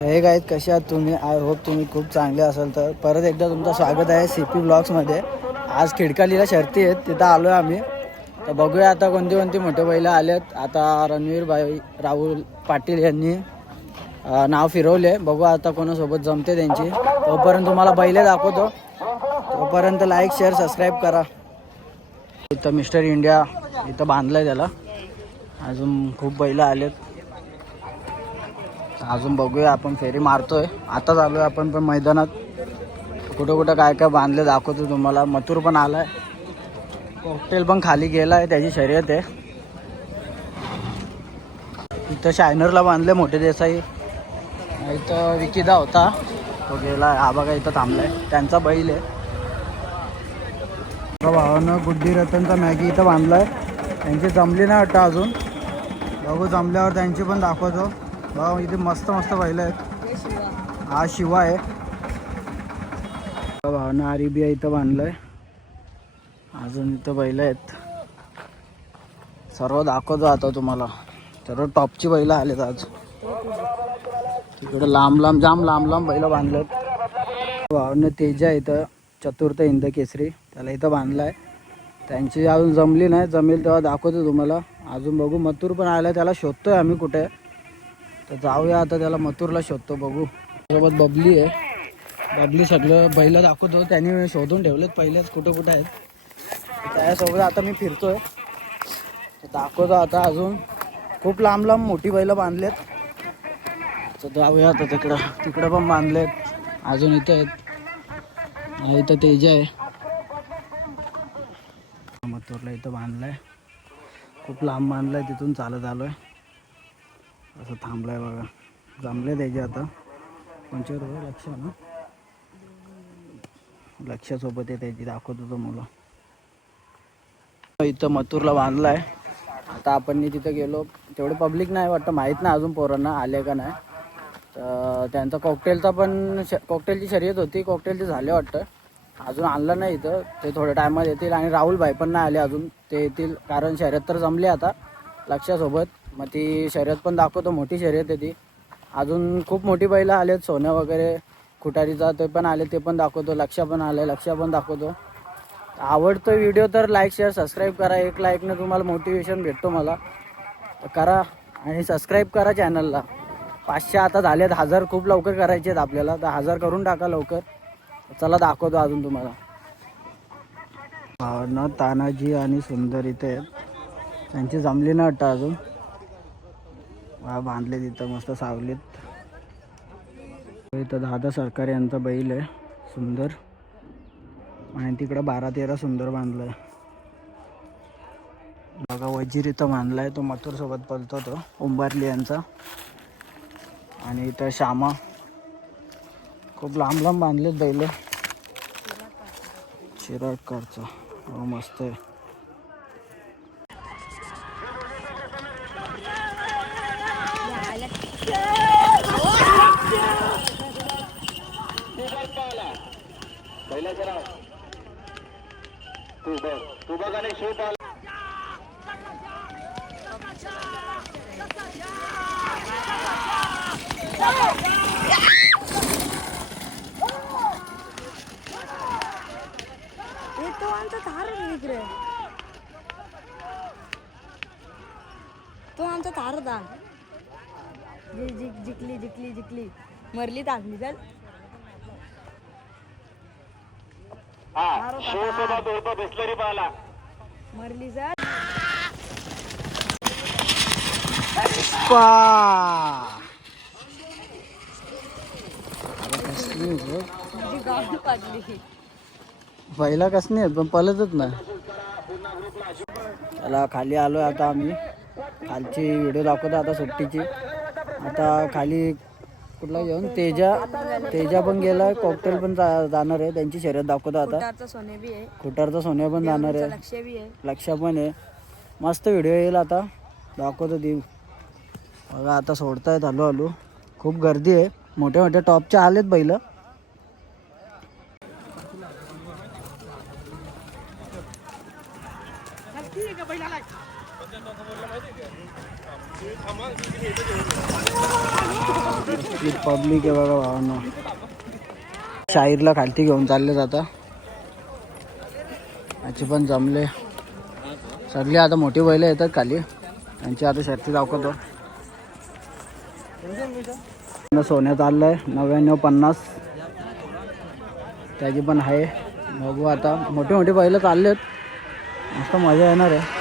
हे गाईज, कसे आहात तुम्ही? आय होप तुम्ही खूप चांगले असाल. तर परत एकदा तुमचं स्वागत आहे CP ब्लॉग्समध्ये. आज खिडकालीला शर्ती आहेत, तिथं आलो आहे आम्ही. तर बघूया आता कोणती कोणती मोठे बैल आलेत. आता रणवीर भाई राहुल पाटील यांनी नाव फिरवले. बघू आता कोणासोबत जमते त्यांची. तोपर्यंत तुम्हाला बैले दाखवतो. तोपर्यंत लाईक शेअर सबस्क्राईब करा. इथं मिस्टर इंडिया इथं बांधलं आहे त्याला. अजून खूप बैल आलेत. अजून बघूया, आपण फेरी मारतोय. आताच आलोय आपण पण मैदानात. कुठं कुठं काय काय बांधले दाखवतो तुम्हाला. मथुर पण आलाय, कॉकटेल पण खाली गेलाय, त्याची शर्यत आहे. इथं शायनरला बांधले मोठे देसाई. इथं विकिदा होता, तो गेला. हा बघा इथं थांबलाय, त्यांचा बैल आहे. भावानं गुड्डी रतनचा मॅगी इथं बांधलाय. त्यांची जमली नाही वाटतं अजून. बघू जमल्यावर त्यांची पण दाखवतो. भाऊ इथे मस्त मस्त बैल आहेत. हा शिवा आहे. भावानं आरिबिया इथं बांधलंय. अजून इथं बैल आहेत. सर्व दाखवतो आता तुम्हाला. सर्व टॉपची बैल आलेत आज. तिकडे लांब लांब जाम लांब लांब बैल बांधलेत. भावानं तेजा इथं चतुर्थ हिंद केसरी त्याला इथं बांधलाय. त्यांची अजून जमली नाही, जमेल तेव्हा दाखवतो तुम्हाला. अजून बघू मथुर पण आलाय, त्याला शोधतोय आम्ही कुठे. तर जाऊया आता, त्याला मथुरला शोधतो. बघू सोबत बबली आहे. बबली सगळं बैल दाखवतो. त्यांनी शोधून ठेवलेत पहिलेच कुठं कुठं आहेत. त्यासोबत आता मी फिरतोय, दाखवतो आता. अजून खूप लांब लांब मोठी बैल बांधलेत. तर जाऊया आता तिकडं पण बांधलेत. अजून इथं आहेत. इथं तेजा आहे. मथुरला इथं बांधलाय, खूप लांब बांधलाय. तिथून चालत आलोय. असं थांबलाय बघा. जमले त्याचे आता. कोणच्या रोज लक्ष ना, लक्षासोबत आहे त्याची. दाखवतो तो मुलं. इथं मथुरला बांधलाय. आता आपण तिथं गेलो, तेवढं पब्लिक नाही वाटतं, माहीत नाही अजून पोरांना आले का नाही. तर त्यांचा कॉकटेलचा पण कॉकटेलची शर्यत होती, कॉकटेलचे झाले वाटतं. अजून आणलं नाही इथं, ते थोड्या टायमात येतील. आणि राहुल भाई पण नाही आले अजून, ते येतील. कारण शर्यत तर जमली आता लक्षासोबत. मग ती शर्यत पण दाखवतो, मोठी शर्यत आहे ती. अजून खूप मोठी बैलं आलेत, सोन्या वगैरे खुटारीचा ते पण आले, ते पण दाखवतो. लक्ष पण आलं, लक्ष पण दाखवतो. आवडतो व्हिडिओ तर लाईक शेअर सबस्क्राईब करा. एक लाईकनं तुम्हाला मोटिवेशन भेटतो मला, तर करा. आणि सबस्क्राईब करा चॅनलला. 500 आता झालेत, 1000 खूप लवकर करायचे आहेत आपल्याला. तर 1000 करून टाका लवकर. चला दाखवतो अजून तुम्हाला. भावना तानाजी आणि सुंदर इथे आहेत. त्यांची जमली ना वाटतं अजून. बांधले तिथं मस्त सावलीत. इथं दादा सरकार यांचा बैल आहे सुंदर. आणि तिकडं 12-13 सुंदर बांधलाय बघा. वजीर इथं बांधलाय, तो मथुर सोबत पळतो, तो उंबारली यांचा. आणि इथं श्यामा. खूप लांब लांब बांधलेत बैल. चिरागकरचा हो, मस्त आहे. तू बघा नाही शो पाहिला. तो आमचा तार इकडे, तो आमचा तार होता. जिंकली जिंकली जिंकली, मरली ताकली. चल बिस्लरी पाहिला, मरली. सर पहिला कस नाही पण पळतच नाही. त्याला खाली आलोय आता आम्ही. खालची व्हिडिओ दाखवतो आता सुट्टीची. आता खाली कुठला घेऊन तेजा पण गेलाय. कॉकटेल पण जाणार आहे. त्यांची शर्यत दाखवतो आता. खुटारचा सोने बी आहे. खुटारचा सोन्या पण जाणार आहे. लक्ष बी आहे. लक्ष पण आहे. मस्त व्हिडिओ येईल आता. दाखवतो ती. बघा आता सोडतायत हळूहळू. खूप गर्दी आहे. मोठे मोठे टॉपचे आलेत बैल. पब्लिक आहे बघा भावांना. शाहीरला खालती घेऊन चालले आता. याची पण जमले सगळी. आता मोठी बैल येतात खाली. त्यांची आता शर्ती दाखवतो. सोन्या चाललंय 99-50. त्याची पण आहे. बघू आता. मोठे मोठे बैल चाललेत. मस्त मजा येणार आहे.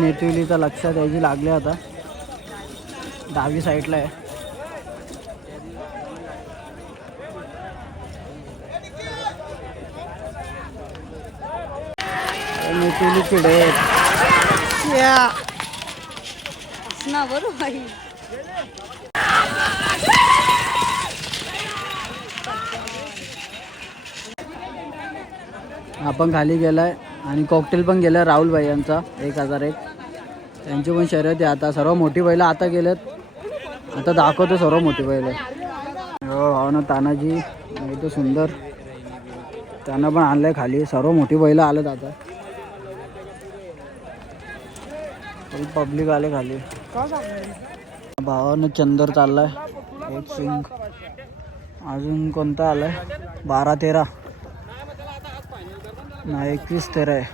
नेटिवलीचा लक्षात यायची लागले आता. डावी साईडला आहे. नेटिवली चिडे ना बरोबर भाई. आपण खाली गेलाय आणि कॉकटेल पण गेलाय राहुल भाई यांचा 1001. त्यांची पण शर्यत आहे आता. सर्व मोठी बैलं आता गेलेत. आता दाखवतो सर्व मोठी बैलं. हो भावना तानाजी इथं सुंदर. त्यांना पण आणलंय खाली. सर्व मोठी बैलं आलेत आता. पब्लिक आले खाली. भावानं चंदर चाललाय. एक सिंग. अजून कोणता आलाय 12-13 ना 21-13 आहे.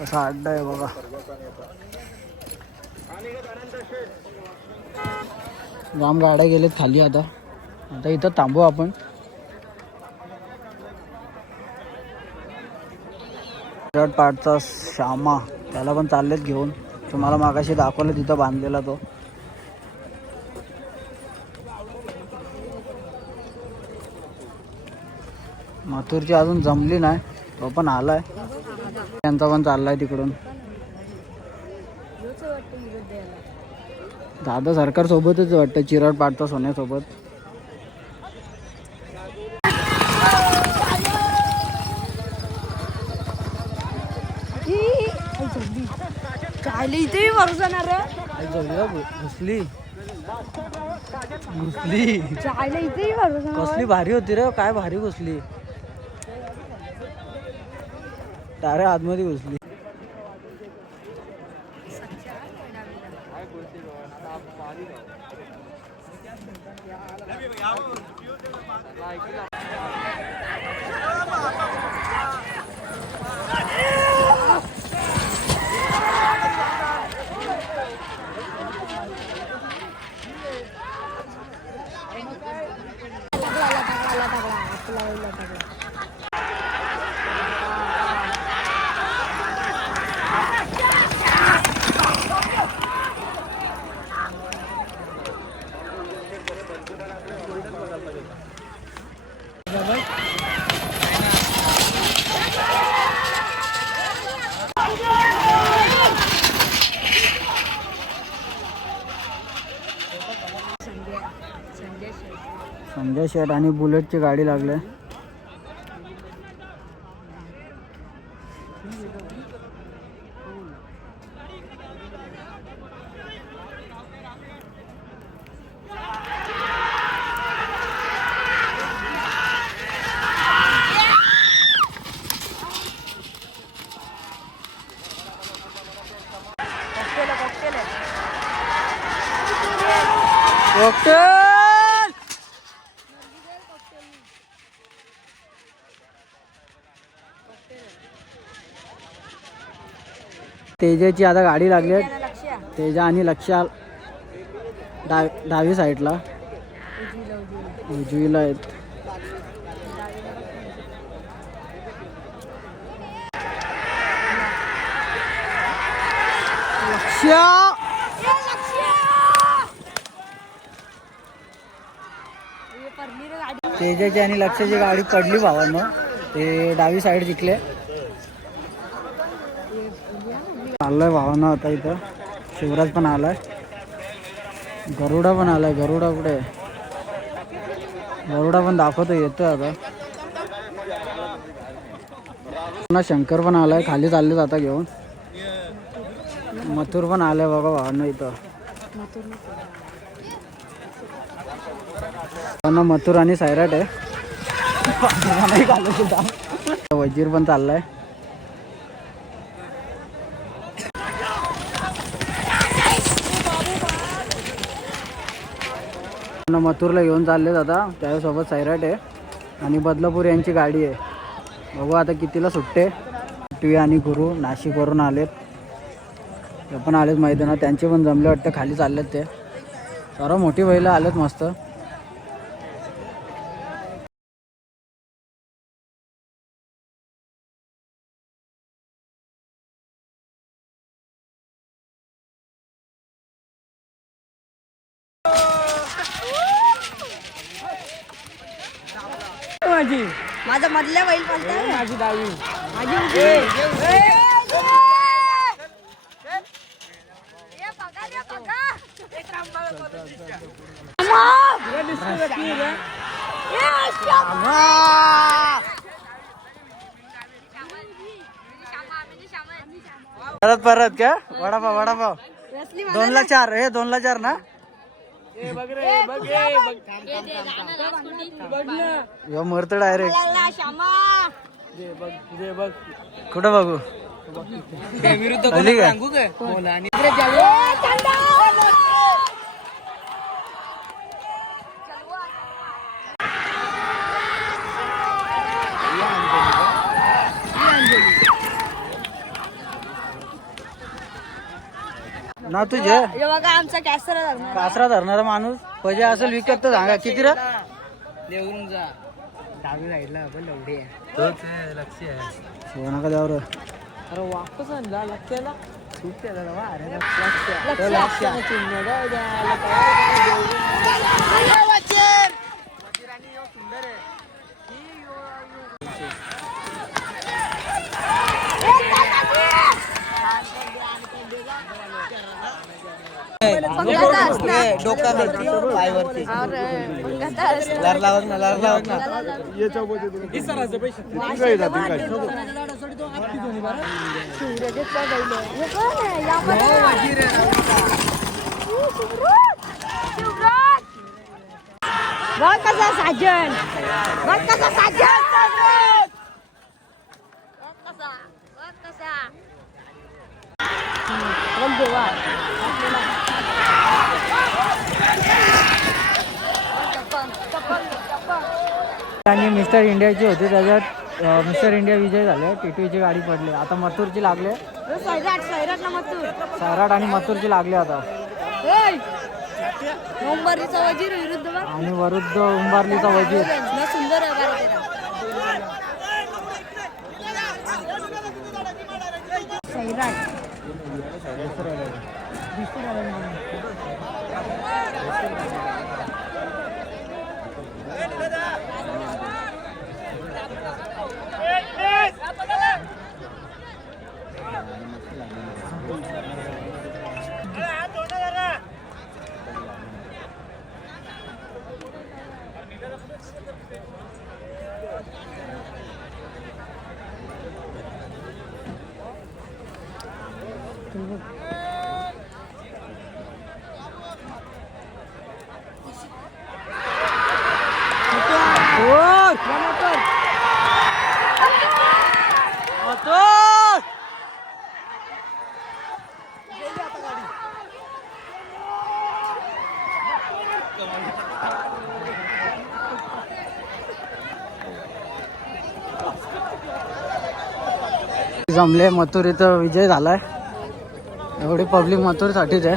कसा अड्डा आहे बघा. जाम गाड्या गेलेत खाली आता. आता इथं थांबू आपण. पाठचा श्यामा त्याला पण चाललेत घेऊन. तुम्हाला मागाशी दाखवलं तिथं बांधलेला तो. मथुरची अजून जमली नाही. तो पण आलाय. त्यांचा पण चाललाय तिकडून. दादा सरकार सोबतच वाटतं. चिराड पाडता सोन्यासोबत. इथे भरोसा ना रे. घुसली घुसली. इथे भरोसा. कसली भारी होती रे. काय भारी घुसली. तारे आतमध्ये घुसली. संजय शेट आणि बुलेटची गाडी लागले. तेजाची आता गाडी लागली. तेजा आणि लक्ष्या डावी साईडला उजवीला आहेत. तेजाची आणि लक्षाची गाडी पडली भावांनो. ते डावी साईड जिंकले. चाललोय भावांनो आता इथं. शिवराज पण आलाय. गरुडा पण आलाय. गरुडा कुठे? गरुडा पण दाखवतो येतोय आता. शंकर पण आलाय. खाली चालले आता घेऊन. मथुर पण आलाय बघा भावांनो इथं. मथुर आणि सैराट आहे. वजीर पण चाललाय. मथुरला घेऊन चालले आता. त्याच्यासोबत सैराट आहे आणि बदलापूर यांची गाडी आहे. बघू आता कितीला सुटते. टी आणि गुरु नाशिकवरून आलेत. ते पण आलेत मैदानात. त्यांचे पण जमले वाटतं. खाली चाललेत ते. सर्व मोठी बैलं आलेत मस्त. माझा मधल्या बैल पालता. माझी डावी. माझी परत परत का वडापाव वडापाव 2ला 4. हे 2ला 4 ना. यो मरत डायरेक्ट. कुठं बघू ना तुझे बघा आमचा कासरा धरणारा माणूस पजे असेल विकत तर सांगा किती रे. देवरून जा डावी साईडला लवडी आहे. लक्ष आहे नका द्यावर. अरे वापस आणला लक्षाला सुट्ट्या डोक्यावरती पायवरती लर लावत ना लर लावत ना. कसा साजन कसा साजन आणि मिस्टर इंडियाची होती. त्याच्यात मिस्टर इंडिया विजय झाले. टी20ची गाडी पडली. आता मथुरची लागले. सैराट आणि मथुरची लागले आता. उंबारलीचा वजीर विरुद्ध आणि वरुद्ध उंबारलीचा वजीर. सुंदर सैराट जमले. मथुर इथं विजय झालाय. एवढी पब्लिक मथुर साठीच आहे.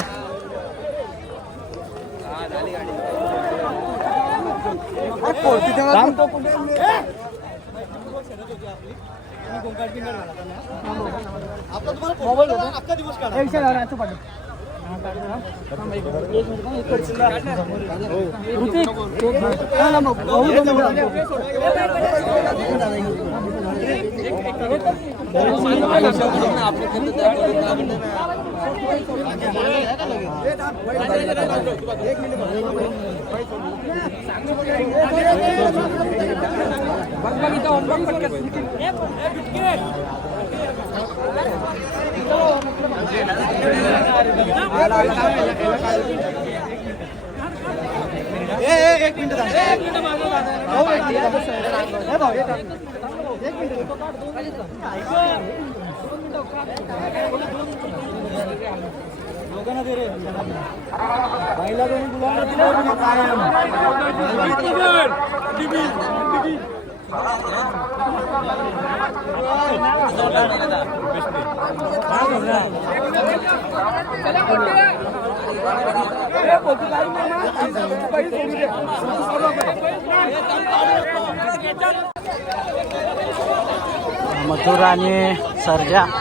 मथुर आणि सर्जा. मथुर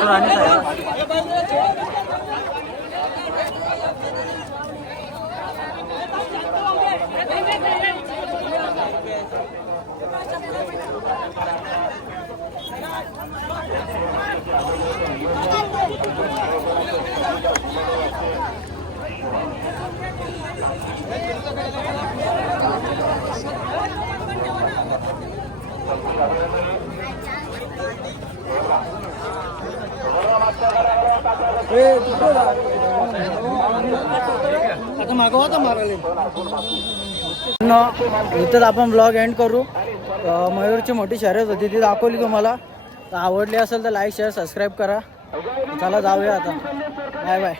आणि सर्जा. इथंच आपण ब्लॉग एंड करू. मयूरची मोठी शर्यत होती ती दाखवली तुम्हाला. तर आवडली असेल तर लाईक शेअर सबस्क्राईब करा. चला जाऊया आता. Bye bye.